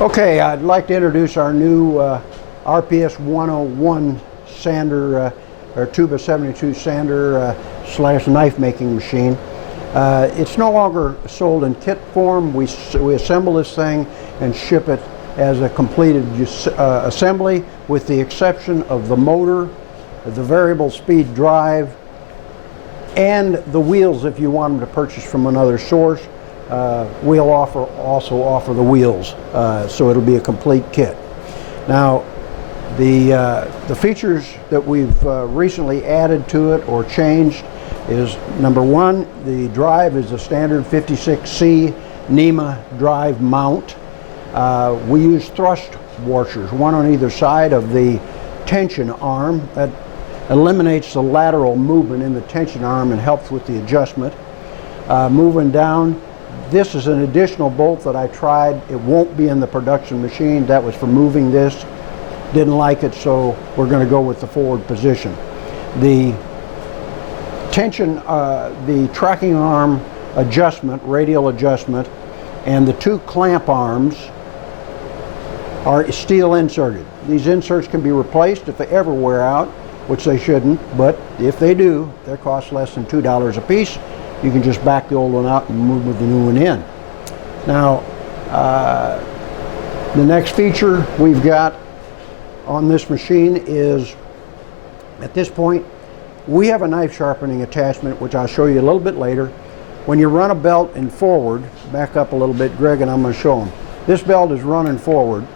Okay, I'd like to introduce our new RPS 101 sander, or Tuba 72 sander slash knife making machine. It's no longer sold in kit form. We assemble this thing and ship it as a completed assembly, with the exception of the motor, the variable speed drive, and the wheels if you want them to purchase from another source. We'll also offer the wheels, so it'll be a complete kit. Now, the features that we've recently added to it or changed is, number one, the drive is a standard 56C NEMA drive mount. We use thrust washers, one on either side of the tension arm. That eliminates the lateral movement in the tension arm and helps with the adjustment. Moving down, this is an additional bolt that I tried. It won't be in the production machine. That was for moving this. Didn't like it, so we're going to go with the forward position. The tension, the tracking arm adjustment, radial adjustment, and the two clamp arms are steel inserted. These inserts can be replaced if they ever wear out, which they shouldn't, but if they do, they cost less than $2 a piece. You can just back the old one out and move with the new one in. Now, the next feature we've got on this machine is, at this point, we have a knife sharpening attachment, which I'll show you a little bit later. When you run a belt in forward, back up a little bit, Greg, and I'm going to show them. This belt is running forward.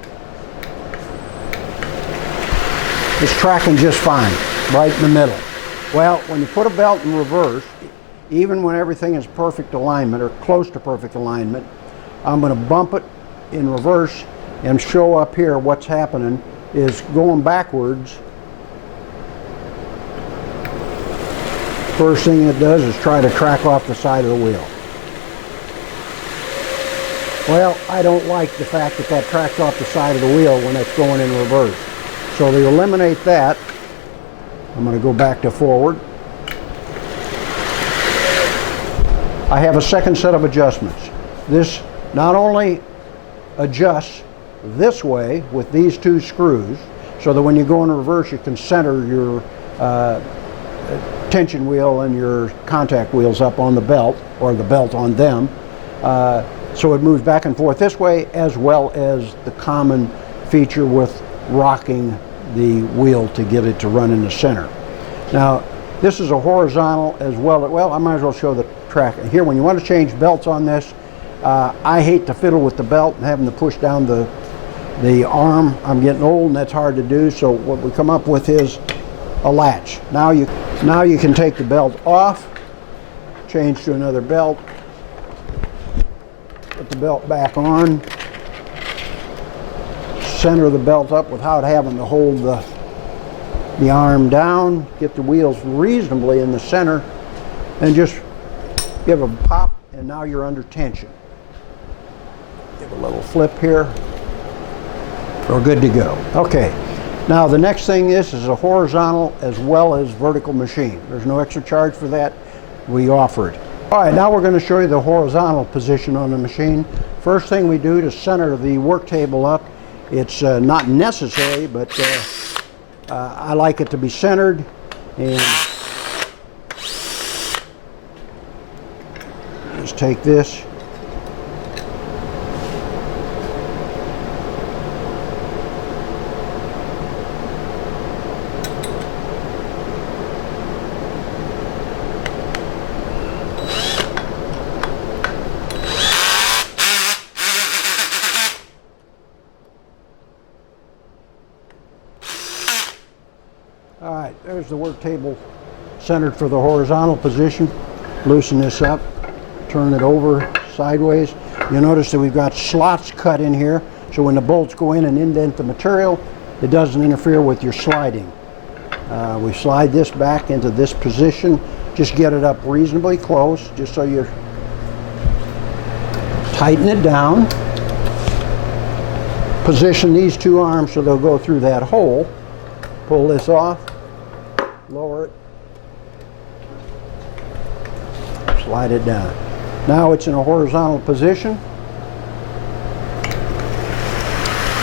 It's tracking just fine, right in the middle. Well, when you put a belt in reverse, even when everything is perfect alignment or close to perfect alignment, I'm going to bump it in reverse and show up here what's happening is going backwards. First thing it does is try to track off the side of the wheel. Well, I don't like the fact that that tracks off the side of the wheel when it's going in reverse. So to eliminate that, I'm going to go back to forward. I have a second set of adjustments. This not only adjusts this way with these two screws, so that when you go in reverse you can center your tension wheel and your contact wheels up on the belt, or the belt on them, so it moves back and forth this way, as well as the common feature with rocking the wheel to get it to run in the center. Now, this is a horizontal as well. Well, I might as well show the track. Here, when you want to change belts on this, I hate to fiddle with the belt and having to push down the arm. I'm getting old and that's hard to do, so what we come up with is a latch. Now you can take the belt off, change to another belt, put the belt back on, center the belt up without having to hold the arm down, get the wheels reasonably in the center, and just give a pop, and now you're under tension. Give a little flip here. We're good to go. Okay, now the next thing is a horizontal as well as vertical machine. There's no extra charge for that. We offer it. All right, now we're going to show you the horizontal position on the machine. First thing we do to center the work table up, it's not necessary, but I like it to be centered, and just take this. All right, there's the work table centered for the horizontal position. Loosen this up, turn it over sideways. You'll notice that we've got slots cut in here, so when the bolts go in and indent the material, it doesn't interfere with your sliding. We slide this back into this position. Just get it up reasonably close, just so you tighten it down. Position these two arms so they'll go through that hole. Pull this off, lower it, slide it down. Now it's in a horizontal position.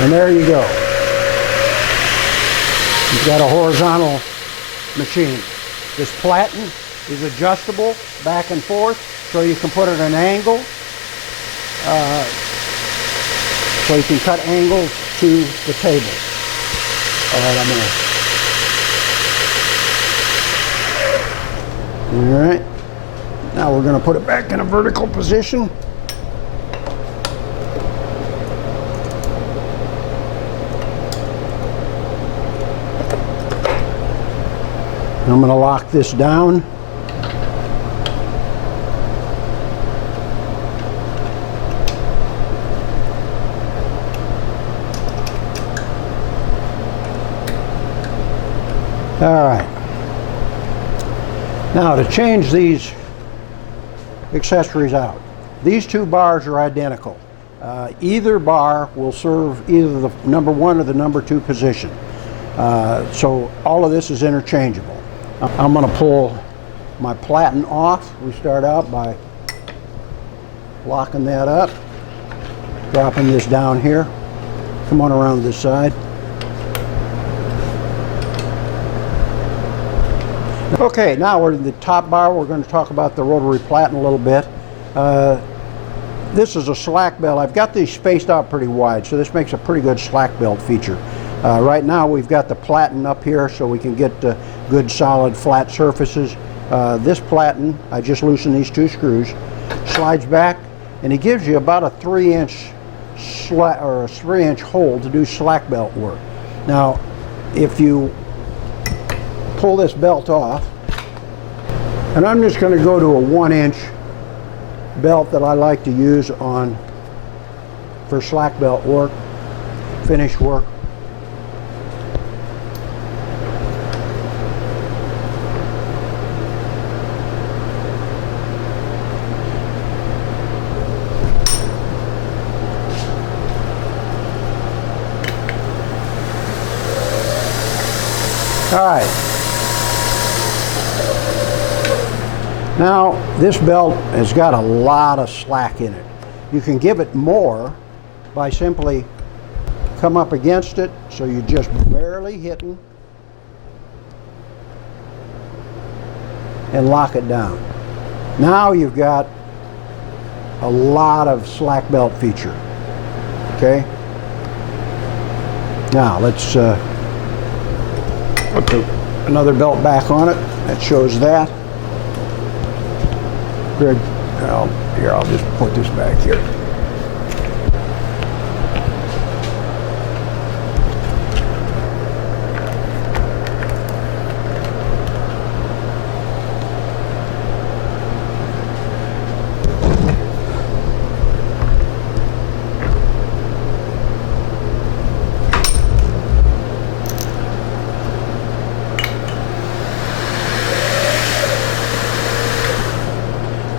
And there you go. You've got a horizontal machine. This Platen is adjustable back and forth, so you can put it at an angle. So you can cut angles to the table. All right, now we're going to put it back in a vertical position. I'm going to lock this down. All right. Now to change these accessories out, these two bars are identical. Either bar will serve either the number 1 or the number 2 position. So all of this is interchangeable. I'm going to pull my Platen off. We start out by locking that up, dropping this down here. Come on around this side. Okay, now we're in the top bar. We're going to talk about the rotary Platen a little bit. This is a slack belt. I've got these spaced out pretty wide, so this makes a pretty good slack belt feature. Right now we've got the Platen up here so we can get good solid flat surfaces. This Platen, I just loosened these 2 screws, slides back, and it gives you about a 3-inch or a 3-inch hole to do slack belt work. Now, if you pull this belt off, and I'm just going to go to a 1-inch belt that I like to use for slack belt work, finish work. All right. Now, this belt has got a lot of slack in it. You can give it more by simply come up against it, so you're just barely hitting, and lock it down. Now you've got a lot of slack belt feature. Okay? Now, let's put another belt back on it that shows that. Good. Here, I'll just put this back here.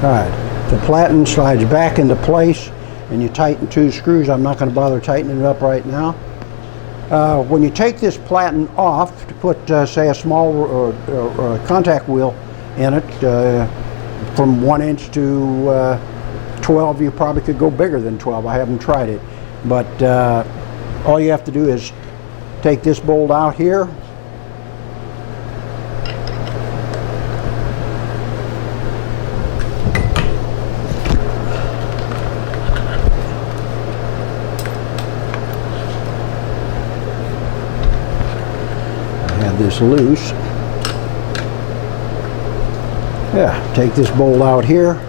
All right, the Platen slides back into place and you tighten 2 screws. I'm not going to bother tightening it up right now. When you take this Platen off to put, say, a small contact wheel in it, from 1 inch to 12, you probably could go bigger than 12. I haven't tried it. But all you have to do is take this bolt out here. This loose. Yeah, take this bolt out here.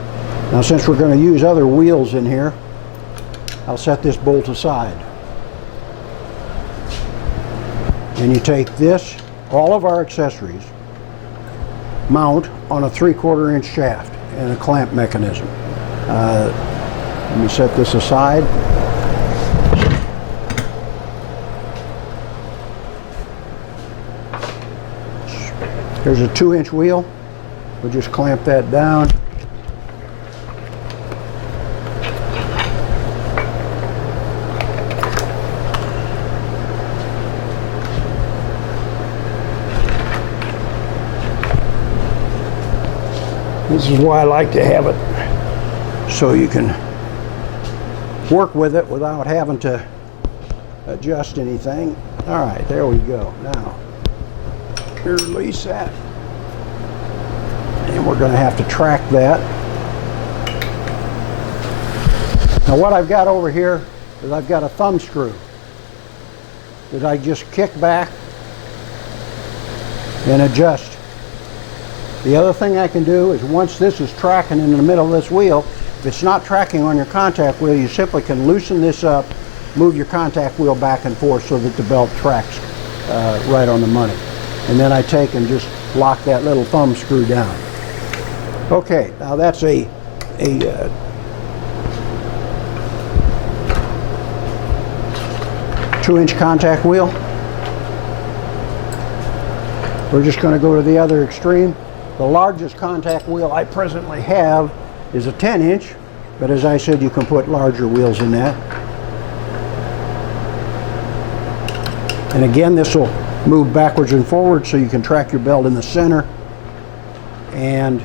Now, since we're going to use other wheels in here, I'll set this bolt aside. And you take this, all of our accessories, mount on a 3/4 inch shaft and a clamp mechanism. Let me set this aside. There's a 2-inch wheel. We'll just clamp that down. This is why I like to have it, so you can work with it without having to adjust anything. All right, there we go. Now, release that. And we're going to have to track that. Now what I've got over here is I've got a thumb screw that I just kick back and adjust. The other thing I can do is once this is tracking in the middle of this wheel, if it's not tracking on your contact wheel, you simply can loosen this up, move your contact wheel back and forth so that the belt tracks right on the money. And then I take and just lock that little thumb screw down. Okay, now that's a 2-inch contact wheel. We're just going to go to the other extreme. The largest contact wheel I presently have is a 10-inch, but as I said, you can put larger wheels in that. And again, this will move backwards and forwards so you can track your belt in the center. And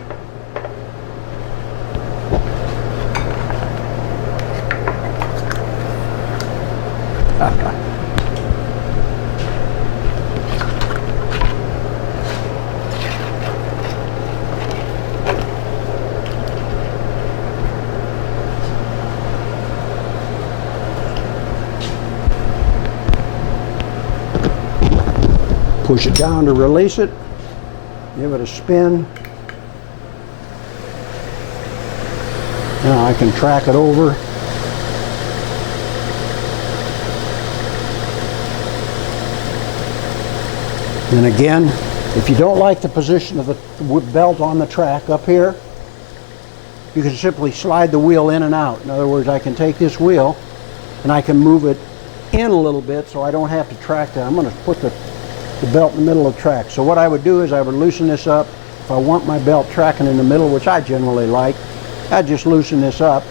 push it down to release it, give it a spin. Now I can track it over. And again, if you don't like the position of the belt on the track up here, you can simply slide the wheel in and out. In other words, I can take this wheel and I can move it in a little bit so I don't have to track that. I'm going to put the belt in the middle of the track. So what I would do is I would loosen this up. If I want my belt tracking in the middle, which I generally like, I'd just loosen this up.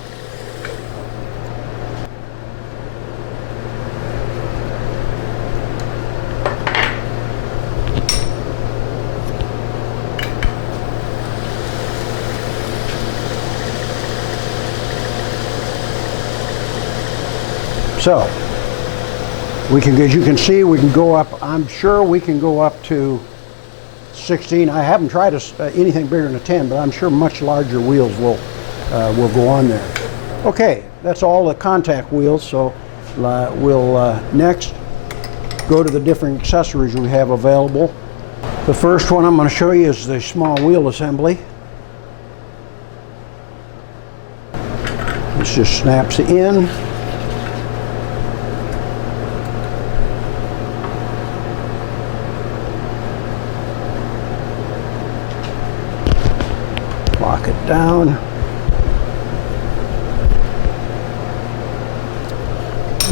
So we can, as you can see, we can go up, I'm sure we can go up to 16. I haven't tried anything bigger than a 10, but I'm sure much larger wheels will go on there. Okay, that's all the contact wheels, so we'll next go to the different accessories we have available. The first one I'm going to show you is the small wheel assembly. This just snaps in. Lock it down.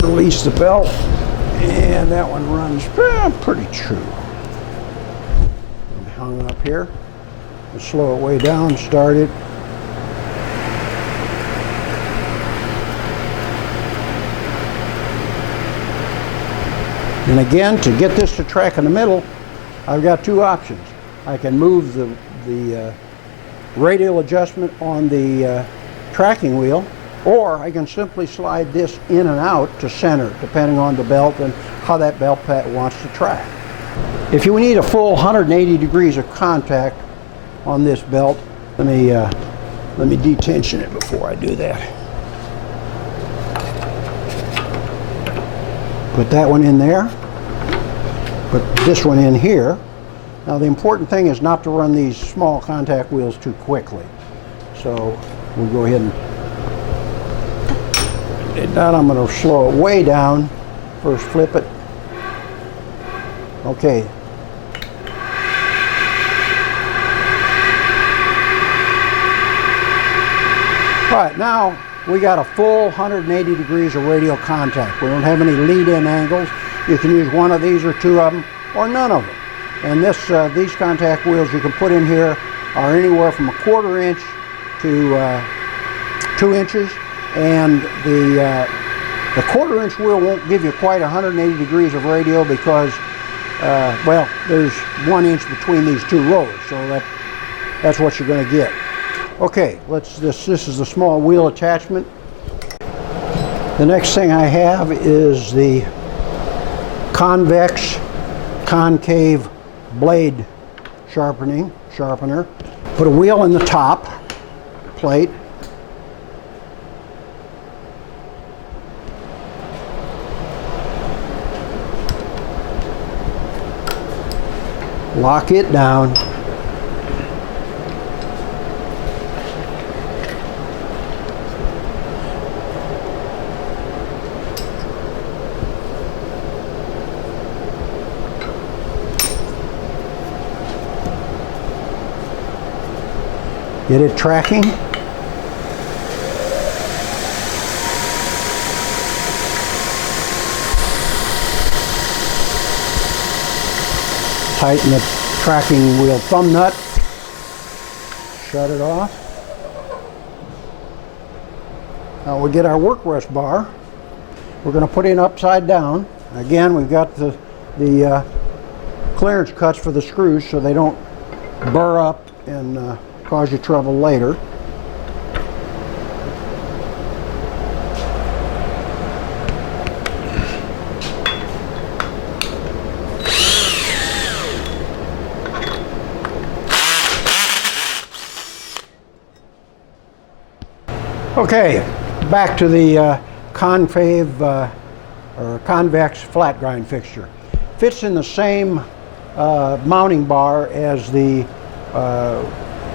Release the belt, and that one runs pretty true. Hung up here. We'll slow it way down, start it. And again, to get this to track in the middle, I've got two options. I can move the radial adjustment on the tracking wheel, or I can simply slide this in and out to center, depending on the belt and how that belt pad wants to track. If you need a full 180 degrees of contact on this belt, let me detension it before I do that. Put that one in there. Put this one in here. Now the important thing is not to run these small contact wheels too quickly. So we'll go ahead and get that. I'm going to slow it way down. First flip it. Okay. All right, now we got a full 180 degrees of radial contact. We don't have any lead-in angles. You can use one of these or two of them or none of them. And these contact wheels you can put in here are anywhere from 1/4 inch to 2 inches. And the 1/4 inch wheel won't give you quite 180 degrees of radial because, well, there's 1 inch between these two rows. So that's what you're going to get. Okay, this is the small wheel attachment. The next thing I have is the convex, concave blade sharpener. Put a wheel in the top plate. Lock it down. Get it tracking. Tighten the tracking wheel thumb nut. Shut it off. Now we get our work rest bar. We're going to put it upside down. Again, we've got the clearance cuts for the screws so they don't burr up and cause you trouble later. Okay, back to the concave or convex flat grind fixture. Fits in the same mounting bar as the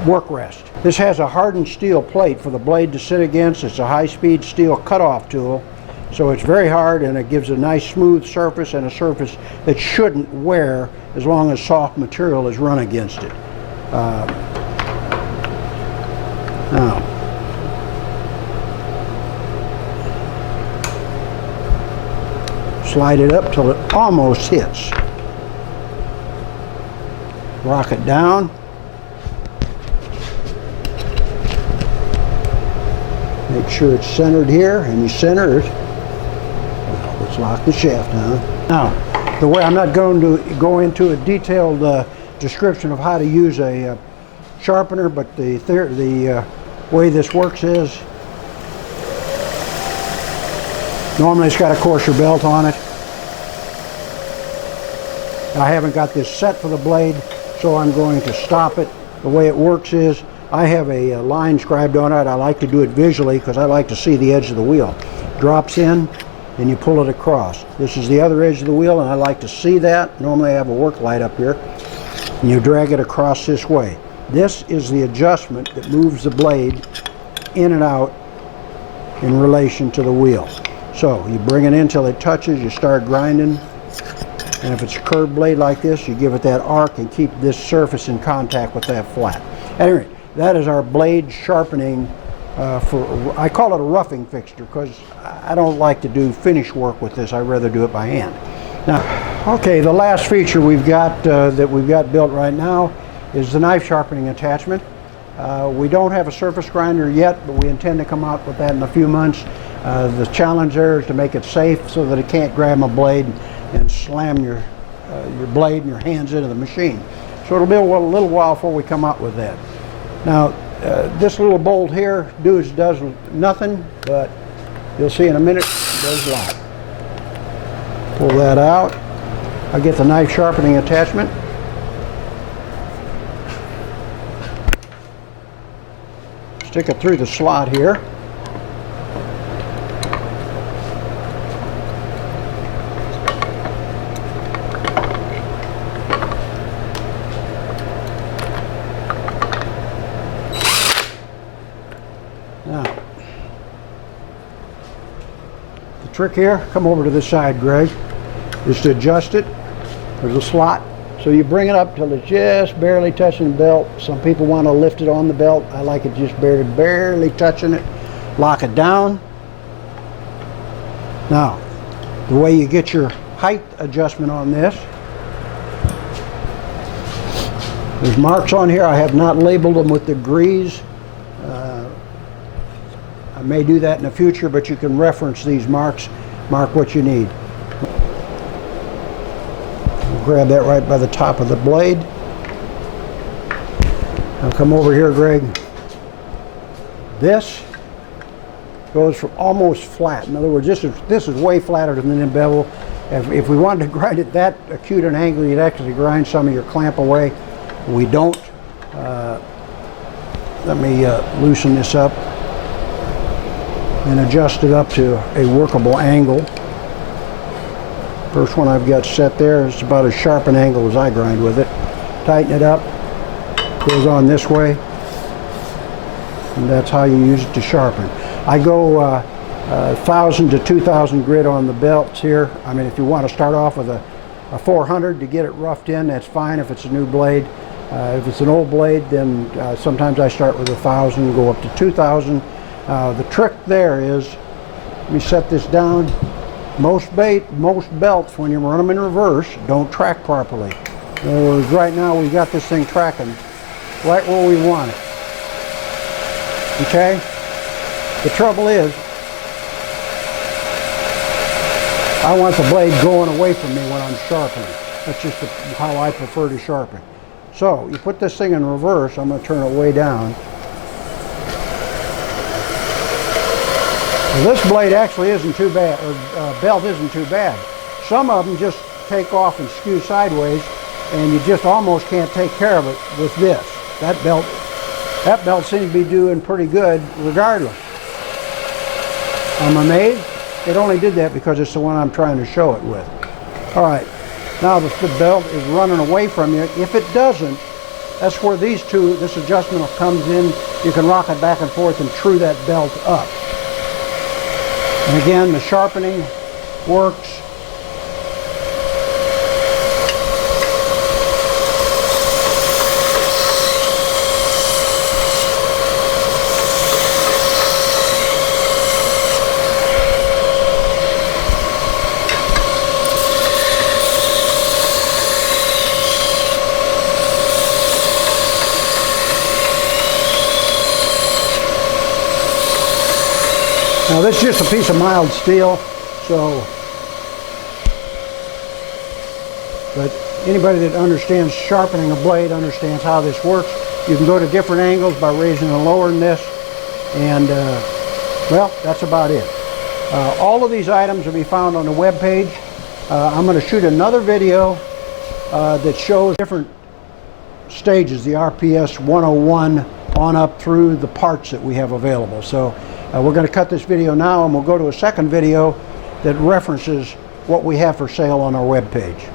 work rest. This has a hardened steel plate for the blade to sit against. It's a high-speed steel cutoff tool, so it's very hard and it gives a nice smooth surface and a surface that shouldn't wear as long as soft material is run against it. Now, slide it up till it almost hits. Rock it down. Make sure it's centered here, and you center it. Now, let's lock the shaft down. Now, the way I'm not going to go into a detailed description of how to use a sharpener, but the way this works is normally it's got a coarser belt on it. I haven't got this set for the blade, so I'm going to stop it. The way it works is I have a line scribed on it. I like to do it visually because I like to see the edge of the wheel. Drops in and you pull it across. This is the other edge of the wheel and I like to see that. Normally I have a work light up here. And you drag it across this way. This is the adjustment that moves the blade in and out in relation to the wheel. So you bring it in till it touches, you start grinding. And if it's a curved blade like this, you give it that arc and keep this surface in contact with that flat. Anyway, that is our blade sharpening I call it a roughing fixture because I don't like to do finish work with this. I'd rather do it by hand. Now, okay, the last feature we've got that we've got built right now is the knife sharpening attachment. We don't have a surface grinder yet, but we intend to come out with that in a few months. The challenge there is to make it safe so that it can't grab a blade and slam your blade and your hands into the machine. So it'll be a little while before we come out with that. Now, this little bolt here does nothing, but you'll see in a minute it does a lot. Pull that out. I get the knife sharpening attachment. Stick it through the slot here. Now, the trick here, come over to this side, Greg, is to adjust it. There's a slot. So you bring it up till it's just barely touching the belt. Some people want to lift it on the belt. I like it just barely touching it. Lock it down. Now, the way you get your height adjustment on this, there's marks on here. I have not labeled them with degrees. I may do that in the future, but you can reference these marks, mark what you need. Grab that right by the top of the blade. Now come over here, Greg. This goes from almost flat. In other words, this is way flatter than the bevel. If we wanted to grind it that acute an angle, you'd actually grind some of your clamp away. We don't. Let me loosen this up and adjust it up to a workable angle. First one I've got set there is about as sharp an angle as I grind with it. Tighten it up, goes on this way, and that's how you use it to sharpen. I go 1,000 to 2,000 grit on the belts here. I mean, if you want to start off with a 400 to get it roughed in, that's fine if it's a new blade. If it's an old blade, then sometimes I start with 1,000 and go up to 2,000. The trick there is, let me set this down. Most belts, when you run them in reverse, don't track properly. In other words, right now we got this thing tracking right where we want it. Okay? The trouble is, I want the blade going away from me when I'm sharpening. That's just how I prefer to sharpen. So, you put this thing in reverse. I'm going to turn it way down. Well, this blade actually isn't too bad, or belt isn't too bad. Some of them just take off and skew sideways, and you just almost can't take care of it with this. That belt seems to be doing pretty good regardless. I'm amazed it only did that because it's the one I'm trying to show it with. All right, now the belt is running away from you. If it doesn't, that's where this adjustment comes in. You can rock it back and forth and true that belt up. And again, the sharpening works. Now this is just a piece of mild steel, but anybody that understands sharpening a blade understands how this works. You can go to different angles by raising and lowering this, and well, that's about it. All of these items will be found on the web page. I'm going to shoot another video that shows different stages, the RPS 101 on up through the parts that we have available. So we're going to cut this video now, and we'll go to a second video that references what we have for sale on our web page.